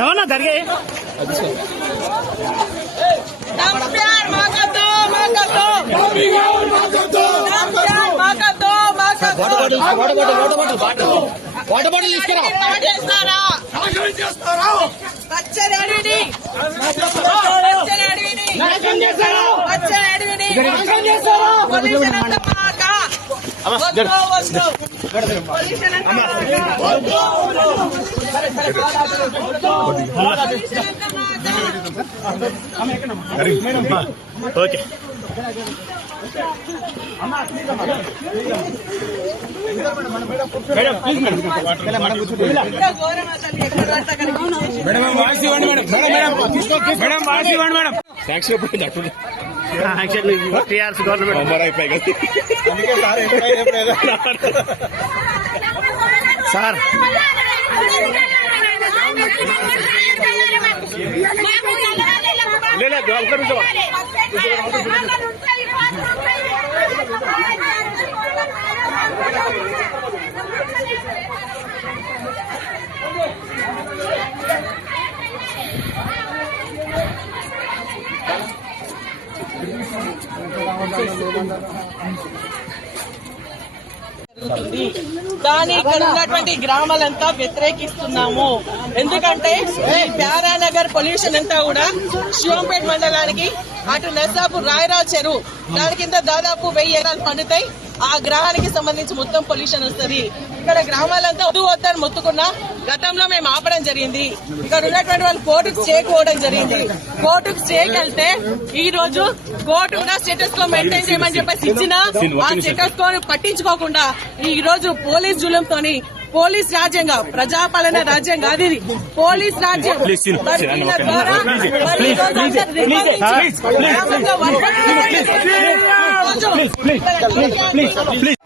ఏమన్నా జరిగాయి water bottle తీసుకురా ఓకే సార్ కానీ ఇక్కడ ఉన్నటువంటి గ్రామాలంతా వ్యతిరేకిస్తున్నాము. ఎందుకంటే ఈ ప్యారానగర్ పొల్యూషన్ అంతా కూడా శివంపేట మండలానికి అటు నర్సాపూర్ రాయరావు చెరువు దాని కింద దాదాపు 1000 ఎకరాలు పండుతాయి. ఆ గ్రహానికి సంబంధించి మొత్తం పొల్యూషన్ వస్తుంది. ఇక్కడ గ్రామాలంతా వద్దని మొత్తుకున్నా గతంలో మేము ఆపడం జరిగింది. ఇక్కడ ఉన్నటువంటి వాళ్ళు కోర్టుకు స్టేకి పోవడం జరిగింది. కోర్టుకు స్టేకి వెళ్తే ఈ రోజు కోర్టు కూడా స్టేటస్ కో మెయింటైన్ చేయమని చెప్పేసి ఇచ్చినా ఆ స్టేటస్ కో పట్టించుకోకుండా ఈ రోజు పోలీస్ జులంతో పోలీస్ రాజ్యంగా ప్రజాపాలన రాజ్యం కాదు ఇది, పోలీస్ రాజ్యం. ప్లీజ్